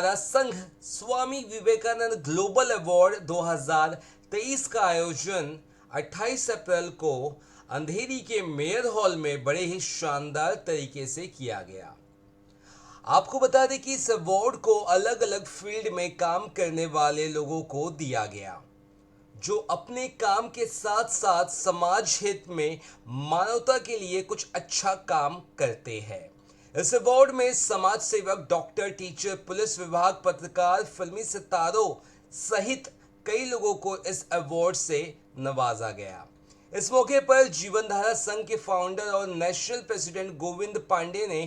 धारा संघ Swami Vivekananda global award 2023 का आयोजन 28 अप्रैल को अंधेरी के मेयर हॉल में बड़े ही शानदार तरीके से किया गया। आपको बता दें कि इस अवार्ड को अलग अलग फील्ड में काम करने वाले लोगों को दिया गया, जो अपने काम के साथ साथ समाज हित में मानवता के लिए कुछ अच्छा काम करते हैं। इस अवार्ड में समाज सेवक, डॉक्टर, टीचर, पुलिस विभाग, पत्रकार, फिल्मी सितारों सहित कई लोगों को इस अवार्ड से नवाजा गया। इस मौके पर जीवनधारा संघ के फाउंडर और नेशनल प्रेसिडेंट गोविंद पांडे ने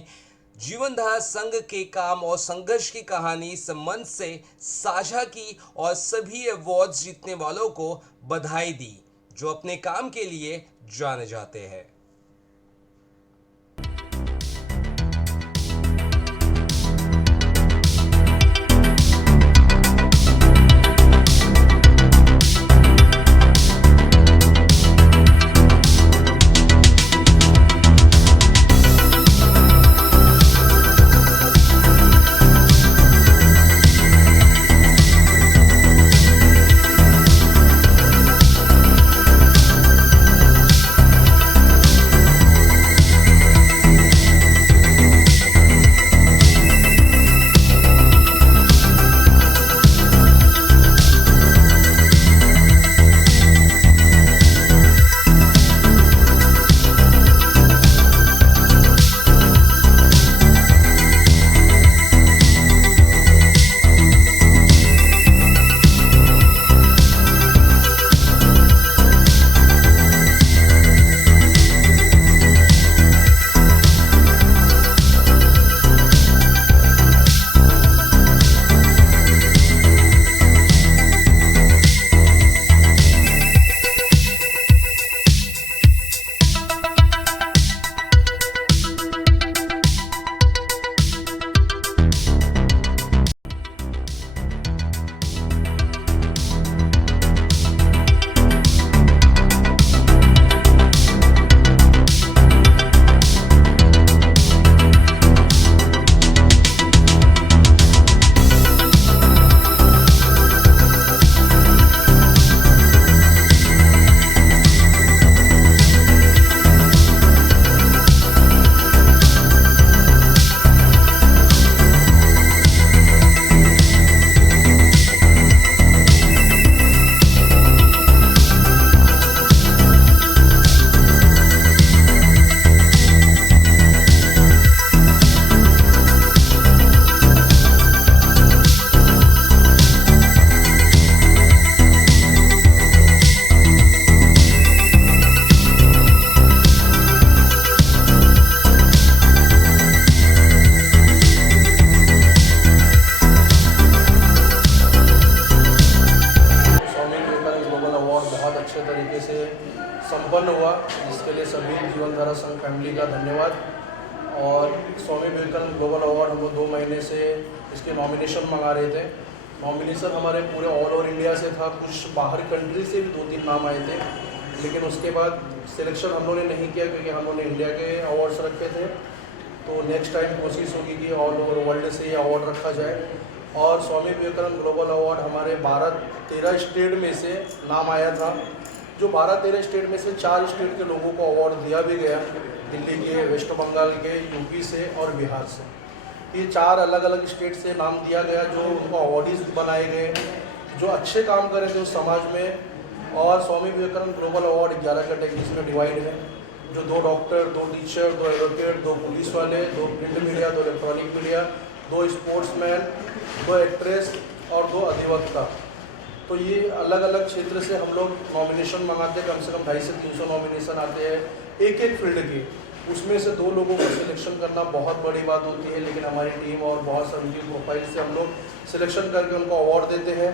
जीवनधारा संघ के काम और संघर्ष की कहानी इस मंच से साझा की और सभी अवार्ड जीतने वालों को बधाई दी, जो अपने काम के लिए जाने जाते हैं। तरीके से संपन्न हुआ, जिसके लिए सभी जीवनधारा संघ फैमिली का धन्यवाद। और स्वामी विवेकानंद ग्लोबल अवार्ड हम लोग 2 महीने से इसके नॉमिनेशन मंगा रहे थे। नॉमिनेशन हमारे पूरे ऑल ओवर इंडिया से था, कुछ बाहर कंट्री से भी 2-3 नाम आए थे, लेकिन उसके बाद सिलेक्शन हम लोगों ने नहीं किया क्योंकि हम लोगों ने इंडिया के अवार्ड्स रखे थे। तो नेक्स्ट टाइम कोशिश होगी कि ऑल ओवर वर्ल्ड से ये अवार्ड रखा जाए। और स्वामी विवेकानंद ग्लोबल अवार्ड हमारे 12-13 स्टेट में से नाम आया था, जो 12-13 स्टेट में से 4 स्टेट के लोगों को अवार्ड दिया भी गया, दिल्ली के, वेस्ट बंगाल के, यूपी से और बिहार से। ये 4 अलग अलग स्टेट से नाम दिया गया, जो उनको अवार्डीज बनाए गए, जो अच्छे काम कर रहे थे उस समाज में। और Swami Vivekananda global award 11 categories में डिवाइड है, जो 2 डॉक्टर, 2 टीचर, 2 एडवोकेट, 2 पुलिस वाले, 2 print media, 2 electronic media, 2 sportsman, 2 actress और 2 अधिवक्ता। तो ये अलग अलग क्षेत्र से हम लोग नॉमिनेशन मंगाते हैं, कम से कम 250 से 300 नॉमिनेशन आते हैं एक एक फील्ड के। उसमें से 2 लोगों को सिलेक्शन करना बहुत बड़ी बात होती है, लेकिन हमारी टीम और बहुत सारी प्रोफाइल से हम लोग सिलेक्शन करके उनको अवार्ड देते हैं।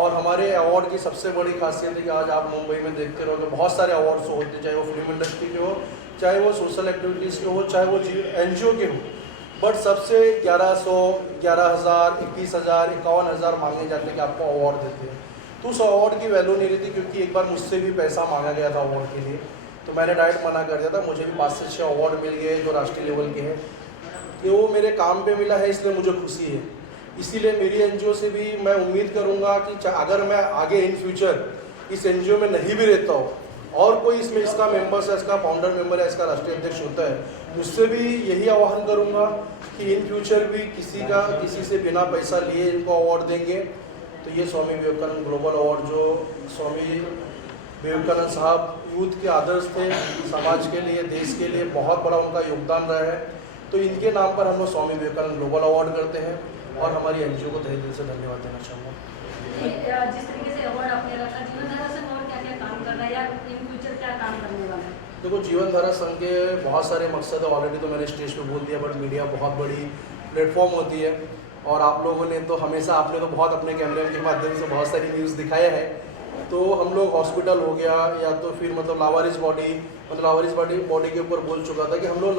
और हमारे अवार्ड की सबसे बड़ी खासियत है कि आज आप मुंबई में देखते रहोगे बहुत सारे अवार्ड्स होते हैं, चाहे वो फिल्म इंडस्ट्री के हो, चाहे वो सोशल एक्टिविटीज़ के हो, चाहे वो NGO के हो, बट सबसे 1100, 11,000, 21,000, 51,000 मांगे जाते हैं कि आपको अवार्ड देते हैं। तो उस अवार्ड की वैल्यू नहीं रहती, क्योंकि एक बार मुझसे भी पैसा मांगा गया था अवार्ड के लिए, तो मैंने डायरेक्ट मना कर दिया था। मुझे भी 5 से 6 अवार्ड मिल गए जो राष्ट्रीय लेवल के हैं, कि वो मेरे काम पे मिला है, इसलिए मुझे खुशी है। इसीलिए मेरी एनजीओ से भी मैं उम्मीद करूंगा कि अगर मैं आगे इन फ्यूचर इस एनजीओ में नहीं भी रहता हूँ और कोई इसमें इसका मेंबर्स है, इसका फाउंडर मेंबर है, इसका राष्ट्रीय अध्यक्ष होता है, उससे भी यही आह्वान करूंगा कि इन फ्यूचर भी किसी से बिना पैसा लिए इनको अवार्ड देंगे। तो ये स्वामी विवेकानंद ग्लोबल अवार्ड जो स्वामी विवेकानंद साहब यूथ के आदर्श थे, समाज के लिए, देश के लिए बहुत बड़ा उनका योगदान रहा है। तो इनके नाम पर हम लोग स्वामी विवेकानंद ग्लोबल अवार्ड करते हैं और हमारी एनजीओ को तहे दिल से धन्यवाद देना चाहूँगा। जिस तरीके से अवार्ड आपने रखा, जीवन धारा संघ और क्या क्या काम कर रहा है या इन फ्यूचर क्या काम करने वाला है? देखो, जीवन धारा संघ के बहुत सारे मकसद है, ऑलरेडी तो मैंने स्टेज पे बोल दिया, बट मीडिया बहुत बड़ी प्लेटफॉर्म होती है और आप लोगों ने तो हमेशा, आपने तो बहुत अपने कैमरे के माध्यम से बहुत सारी न्यूज़ दिखाया है। तो हम लोग हॉस्पिटल हो गया या तो फिर मतलब लावारिस बॉडी के ऊपर बोल चुका था कि हम लोग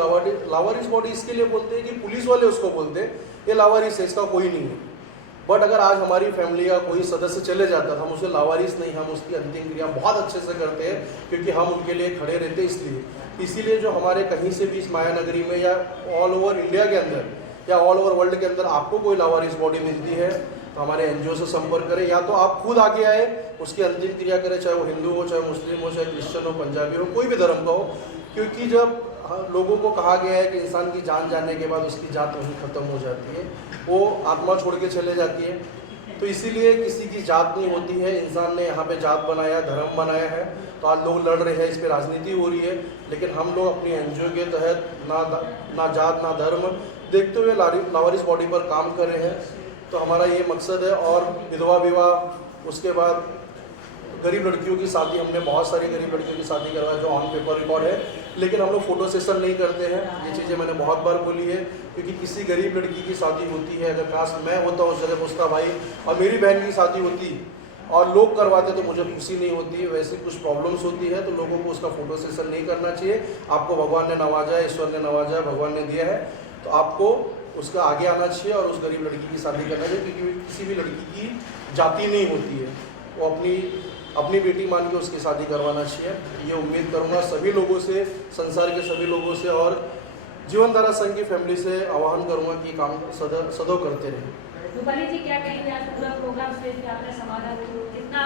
लावारिस बॉडी इसके लिए बोलते हैं कि पुलिस वाले उसको बोलते हैं ये लावारिस है, इसका कोई नहीं है। बट अगर आज हमारी फैमिली का कोई सदस्य चले जाता, हम उसे लावारिस नहीं, हम उसकी अंतिम क्रिया बहुत अच्छे से करते हैं क्योंकि हम उनके लिए खड़े रहते हैं। इसीलिए जो हमारे कहीं से भी इस माया नगरी में या ऑल ओवर इंडिया के अंदर या ऑल ओवर वर्ल्ड के अंदर आपको कोई लावारिस बॉडी मिलती है तो हमारे एनजीओ से संपर्क करें, या तो आप खुद आगे आए, उसकी अंतिम क्रिया करें, चाहे वो हिंदू हो, चाहे मुस्लिम हो, चाहे क्रिश्चियन हो, पंजाबी हो, कोई भी धर्म का हो। क्योंकि जब लोगों को कहा गया है कि इंसान की जान जाने के बाद उसकी जात वहीं खत्म हो जाती है, वो आत्मा छोड़ के चले जाती है। तो इसीलिए किसी की जात नहीं होती है, इंसान ने यहाँ पे जात बनाया, धर्म बनाया है। तो आज लोग लड़ रहे हैं, इस पर राजनीति हो रही है, लेकिन हम लोग अपनी एनजीओ के तहत ना जात ना धर्म देखते हुए लावारिस बॉडी पर काम कर रहे हैं। तो हमारा ये मकसद है। और विधवा विवाह, उसके बाद गरीब लड़कियों की शादी, हमने बहुत सारी गरीब लड़कियों की शादी करवाई जो ऑन पेपर रिकॉर्ड है, लेकिन हम लोग फ़ोटो सेशन नहीं करते हैं। ये चीज़ें मैंने बहुत बार बोली है क्योंकि किसी गरीब लड़की की शादी होती है, अगर काश मैं होता उस जगह उसका भाई और मेरी बहन की शादी होती और लोग करवाते तो मुझे खुशी नहीं होती। वैसे कुछ प्रॉब्लम्स होती है तो लोगों को उसका फ़ोटो सेशन नहीं करना चाहिए। आपको भगवान ने नवाजा है, ईश्वर ने नवाजा है, भगवान ने दिया है, तो आपको उसका आगे आना चाहिए और उस गरीब लड़की की शादी करना चाहिए क्योंकि किसी भी लड़की की जाति नहीं होती है, वो अपनी बेटी मान के उसकी शादी करवाना चाहिए। ये उम्मीद करूँगा सभी लोगों से, संसार के सभी लोगों से और जीवन धारा संघ की फैमिली से आह्वान करूँगा कि काम सदैव करते रहें। रूपाली जी, क्या कहेंगे? आज पूरा प्रोग्राम स्टेज पे आपने संभाला, कितना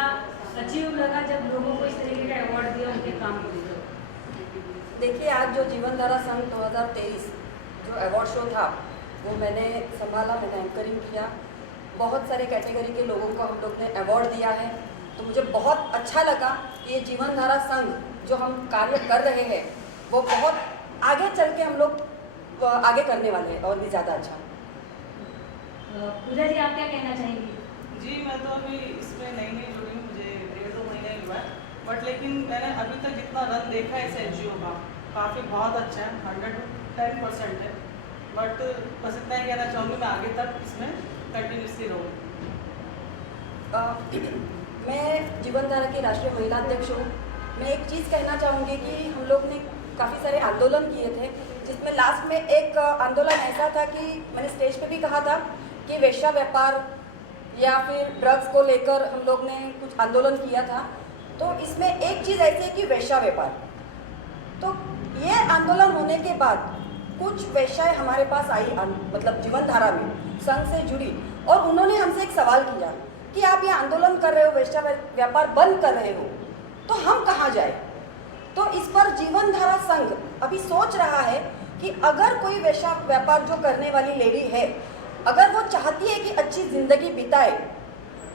अचीव लगा जब लोगों को इस तरीके का अवार्ड दिया उनके काम को लेकर? देखिए, आज जो जीवन धारा संघ 2023 जो अवार्ड शो था वो मैंने संभाला, मैंने एंकरिंग किया। बहुत सारे कैटेगरी के लोगों को हम लोग ने अवार्ड दिया है, तो मुझे बहुत अच्छा लगा कि ये जीवन धारा संघ जो हम कार्य कर रहे हैं वो बहुत आगे चल के हम लोग आगे करने वाले हैं और भी ज़्यादा अच्छा। पूजा जी, आप क्या कहना चाहेंगी? जी, मैं तो अभी इसमें नई जुड़ी हूँ, मुझे 1.5-2 महीने ही हुआ है, बट लेकिन मैंने अभी तक जितना रन देखा है इस एनजीओ का काफ़ी बहुत अच्छा है, 110% है। बट बस इतना ही कहना चाहूँगी, मैं आगे तक इसमें कंटिन्यूसली रहूँ। मैं जीवन धारा की राष्ट्रीय महिला अध्यक्ष हूँ। मैं एक चीज़ कहना चाहूँगी कि हम लोग ने काफ़ी सारे आंदोलन किए थे, जिसमें लास्ट में एक आंदोलन ऐसा था कि मैंने स्टेज पे भी कहा था कि वेश्या व्यापार या फिर ड्रग्स को लेकर हम लोग ने कुछ आंदोलन किया था। तो इसमें एक चीज़ ऐसी है कि वेश्या व्यापार, तो ये आंदोलन होने के बाद कुछ वेश्याएं हमारे पास आई, मतलब जीवन धारा में संघ से जुड़ी, और उन्होंने हमसे एक सवाल किया कि आप ये आंदोलन कर रहे हो, वेश्या व्यापार बंद कर रहे हो, तो हम कहाँ जाए। तो इस पर जीवन धारा संघ अभी सोच रहा है कि अगर कोई वेश्या व्यापार जो करने वाली लेडी है, अगर वो चाहती है कि अच्छी ज़िंदगी बिताए,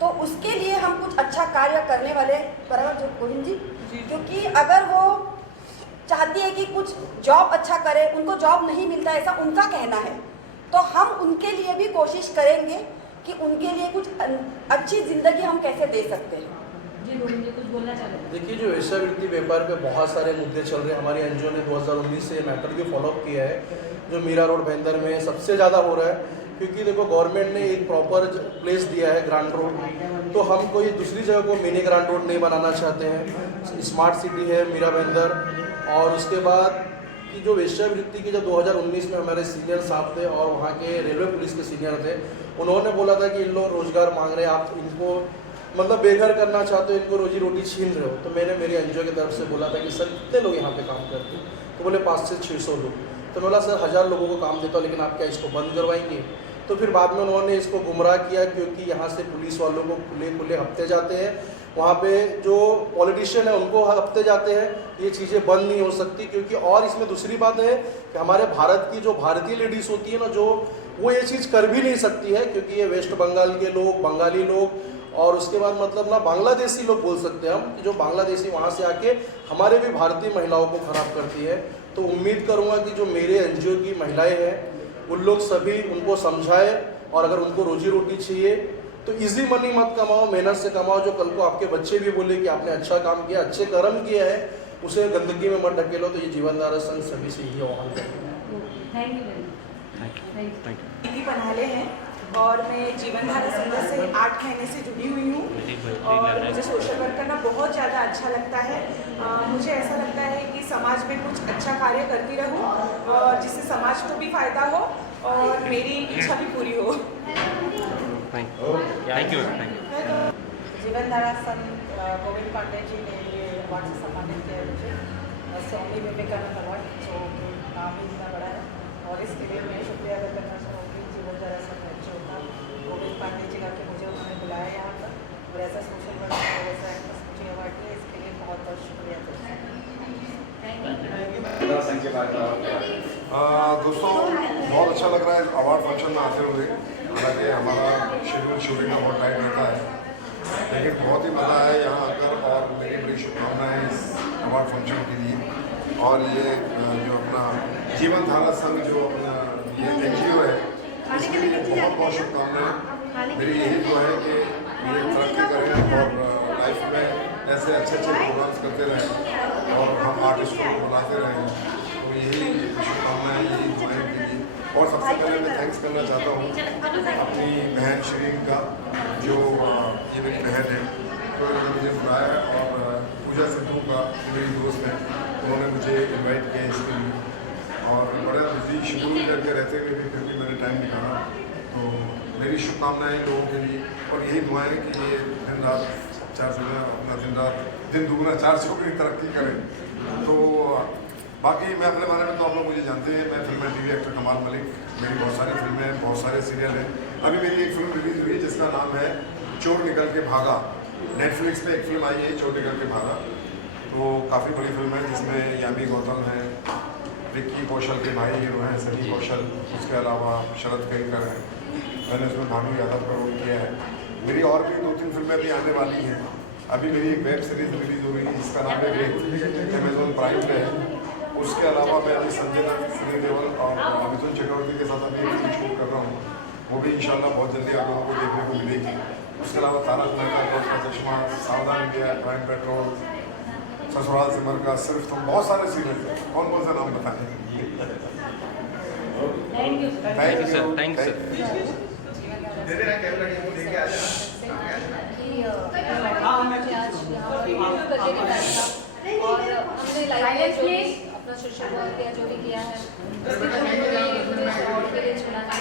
तो उसके लिए हम कुछ अच्छा कार्य करने वाले, बराबर जो गोविंद जी, क्योंकि अगर वो चाहती है कि कुछ जॉब अच्छा करे, उनको जॉब नहीं मिलता ऐसा उनका कहना है, तो हम उनके लिए भी कोशिश करेंगे कि उनके लिए कुछ अच्छी ज़िंदगी हम कैसे दे सकते हैं। जी गोविंद जी, कुछ बोलना चाह रहे हैं? देखिए, जो वेश्यावृत्ति व्यापार पे बहुत सारे मुद्दे चल रहे हैं। हमारी एनजीओ ने 2019 से मैटर भी फॉलोअप किया है, जो मीरा रोड भैंदर में सबसे ज़्यादा हो रहा है। क्योंकि देखो, गवर्नमेंट ने एक प्रॉपर प्लेस दिया है ग्रांट रोड, तो हम कोई दूसरी जगह को मिनी ग्रांट रोड नहीं बनाना चाहते हैं। स्मार्ट सिटी है मीरा भैंदर। और उसके बाद कि जो वेश्यावृत्ति की जब 2019 में हमारे सीनियर साहब थे और वहाँ के रेलवे पुलिस के सीनियर थे, उन्होंने बोला था कि इन लोग रोज़गार मांग रहे हैं, आप इनको मतलब बेघर करना चाहते हो, इनको रोजी रोटी छीन रहे हो। तो मैंने मेरी एनजीओ की तरफ से बोला था कि सर कितने लोग यहाँ पे काम करते हैं, तो बोले 500 से 600 लोग। तो बोला सर 1000 लोगों को काम देता हूँ, लेकिन आप क्या इसको बंद करवाएंगे? तो फिर बाद में उन्होंने इसको गुमराह किया, क्योंकि यहाँ से पुलिस वालों को खुले खुले हफ्ते जाते हैं, वहाँ पे जो पॉलिटिशियन है उनको हफ्ते जाते हैं। ये चीज़ें बंद नहीं हो सकती, क्योंकि और इसमें दूसरी बात है कि हमारे भारत की जो भारतीय लेडीज़ होती है ना, जो वो ये चीज़ कर भी नहीं सकती है, क्योंकि ये वेस्ट बंगाल के लोग, बंगाली लोग और उसके बाद मतलब ना बांग्लादेशी लोग बोल सकते हैं हम, कि जो बांग्लादेशी वहाँ से आके हमारे भी भारतीय महिलाओं को ख़राब करती है। तो उम्मीद करूँगा कि जो मेरे NGO की महिलाएं हैं उन लोग सभी उनको समझाए, और अगर उनको रोजी रोटी चाहिए तो इजी मनी मत कमाओ, मेहनत से कमाओ, जो कल को आपके बच्चे भी बोले कि आपने अच्छा काम किया, अच्छे कर्म किए हैं, उसे गंदगी में मत ढकेलो। तो ये जीवनधारा संघ सभी से यही आह्वान करेंगे। Thank you. दीदी पन्हाले हैं और मैं जीवनधारा संघ से 8 महीने से जुड़ी हुई हूँ और मुझे सोशल वर्क करना बहुत ज़्यादा अच्छा लगता है। मुझे ऐसा लगता है कि समाज में कुछ अच्छा कार्य करती रहूँ और जिससे समाज को भी फायदा हो और मेरी इच्छा भी पूरी हो। Thank you. जीवनधारा संघ गोविंद पांडे जी ने ये अवार्ड से सम्मानित किया मुझे, स्वामी विवेकानंद अवार्ड, जो नाम ही इतना बड़ा है, और इसके लिए मैं शुक्रिया अदा करना चाहूँगी जीवनधारा संघ जो था गोविंद पांडे जी का, कि मुझे उन्होंने बुलाया यहाँ पर और ऐसा सोशल वर्क ऐसा मुझे अवार्ड दिया, इसके लिए बहुत बहुत शुक्रिया। दोस्तों बहुत अच्छा लग रहा है अवार्ड फंक्शन में आते हुए। हालांकि हमारा शेड्यूल शूटिंग का बहुत टाइम रहता है, लेकिन बहुत ही मज़ा आया यहाँ आकर, और मेरी बड़ी शुभकामनाएं इस अवार्ड फंक्शन के लिए। और ये जो अपना जीवनधारा संघ जो अपना ये NGO है, इसके लिए बहुत बहुत शुभकामनाएं। मेरी यही तो है कि ये तरक्की करें और लाइफ में ऐसे अच्छे अच्छे प्रोग्राम्स करते रहें और हम आर्टिस्टों को बुलाते रहें। तो यही शुभकामनाएं, यही दुआएं के लिए। और सबसे पहले मैं थैंक्स करना चाहता हूँ अपनी बहन श्रीन का, जो ये मेरी बहन है, तो इन्होंने मुझे बुलाया है, और पूजा सिद्धू का, मेरी दोस्त है, उन्होंने मुझे इनवाइट किया इसके लिए। और बड़ा बिजी शेड्यूल करके रहते हुए भी फिर भी मैंने टाइम निकाला। तो मेरी शुभकामनाएं लोगों के लिए, और यही दुआएं कि ये दिन रात 4 से अपना दिन दुगना 4 चौगुनी तरक्की करें। तो बाकी मैं अपने बारे में तो आप लोग मुझे जानते हैं, मैं फिल्म TV एक्टर कमाल मलिक, मेरी बहुत सारी फिल्में हैं, बहुत सारे सीरियल हैं। अभी मेरी एक फिल्म रिलीज हुई है जिसका नाम है चोर निकल के भागा। नेटफ्लिक्स पे एक फिल्म आई है चोर निकल के भागा, तो काफ़ी बड़ी फिल्म है जिसमें यामी गौतम है, विक्की कौशल के भाई हीरो हैं सनी कौशल, उसके अलावा शरद कईकर हैं, मैंने उसमें भानु यादव का रोल किया है। मेरी और भी 2-3 फिल्में भी आने वाली हैं। अभी मेरी एक वेब सीरीज रिलीज हो रही है जिसका नाम है रेड, अमेजोन प्राइम पे है। उसके अलावा मैं अभी संजय दत्त, सनी देओल और मिथुन चक्रवर्ती के साथ अभी एक शूट कर रहा हूँ, वो भी इंशाल्लाह बहुत जल्दी आप लोगों को देखने को मिलेगी। उसके अलावा तारक मेहता का चश्मा, सावधान India, crime petrol, Sasural Simar का, सिर्फ तुम, बहुत सारे सीरियल हैं, कौन कौन सा नाम बताएं। Thank you sir, thank you और हमने लाइव अपना सोशल वर्क किया, जो भी किया है अवार्ड के लिए चुना है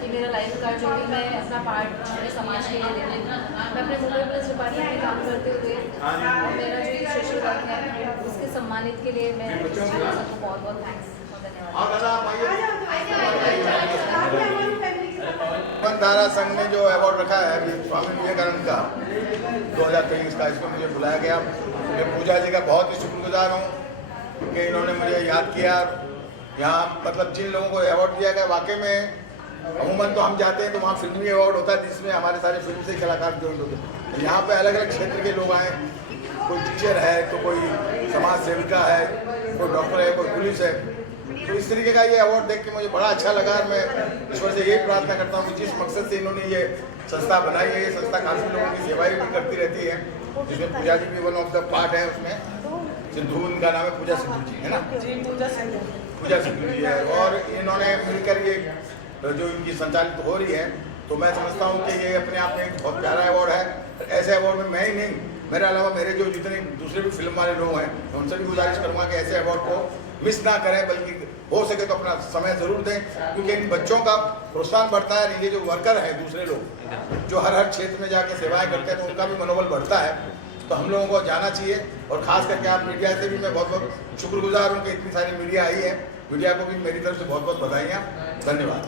कि मेरा लाइफ का जो भी मैं अपना पार्ट अपने समाज के लिए देती हूँ। मैं अपने मुंबई पुलिस डिपार्टमेंट में काम करते हुए मेरा जो सोशल वर्क है उसके सम्मानित के लिए मैं सबको बहुत बहुत थैंक्स जीवनधारा संघ ने जो अवार्ड रखा है अभी स्वामी विवेकानंद का 2023 का, इसमें मुझे बुलाया गया। मैं पूजा जी का बहुत ही शुक्रगुजार हूँ कि इन्होंने मुझे याद किया। यहाँ मतलब जिन लोगों को अवार्ड दिया गया, वाकई में अमूमन तो हम जाते हैं तो वहाँ फिल्मी अवार्ड होता है जिसमें हमारे सारे फिल्म से कलाकार जोड़ होते हैं। यहाँ पे अलग अलग क्षेत्र के लोग आए, कोई टीचर है तो कोई समाज सेविका है, कोई डॉक्टर है, कोई पुलिस है। तो इस तरीके का ये अवार्ड देख के मुझे बड़ा अच्छा लगा। मैं ईश्वर से यही प्रार्थना करता हूँ कि जिस मकसद से इन्होंने ये संस्था बनाई है, ये संस्था काफ़ी लोगों की सेवाएं भी करती रहती है, जिसमें पूजा जी भी वन ऑफ द पार्ट है। उसमें सिद्धू, उनका नाम है पूजा सिद्धू जी, है ना जी, पूजा सिद्धू जी है। और इन्होंने मिलकर ये जो इनकी संचालित हो रही है, तो मैं समझता हूँ कि ये अपने आप में एक बहुत प्यारा अवार्ड है। ऐसे अवार्ड में मैं ही नहीं, मेरे अलावा मेरे जो जितने दूसरे भी फिल्म वाले लोग हैं, उनसे भी गुजारिश करूँगा कि ऐसे अवार्ड को मिस ना करें, बल्कि हो सके तो अपना समय ज़रूर दें, क्योंकि इन बच्चों का प्रोत्साहन बढ़ता है। ये जो वर्कर हैं दूसरे लोग जो हर क्षेत्र में जाके सेवाएं करते हैं, तो उनका भी मनोबल बढ़ता है। तो हम लोगों को जाना चाहिए, और ख़ास करके आप मीडिया से भी मैं बहुत बहुत शुक्रगुजार हूँ कि इतनी सारी मीडिया आई है। मीडिया को भी मेरी तरफ से बहुत बहुत बधाइयाँ, धन्यवाद।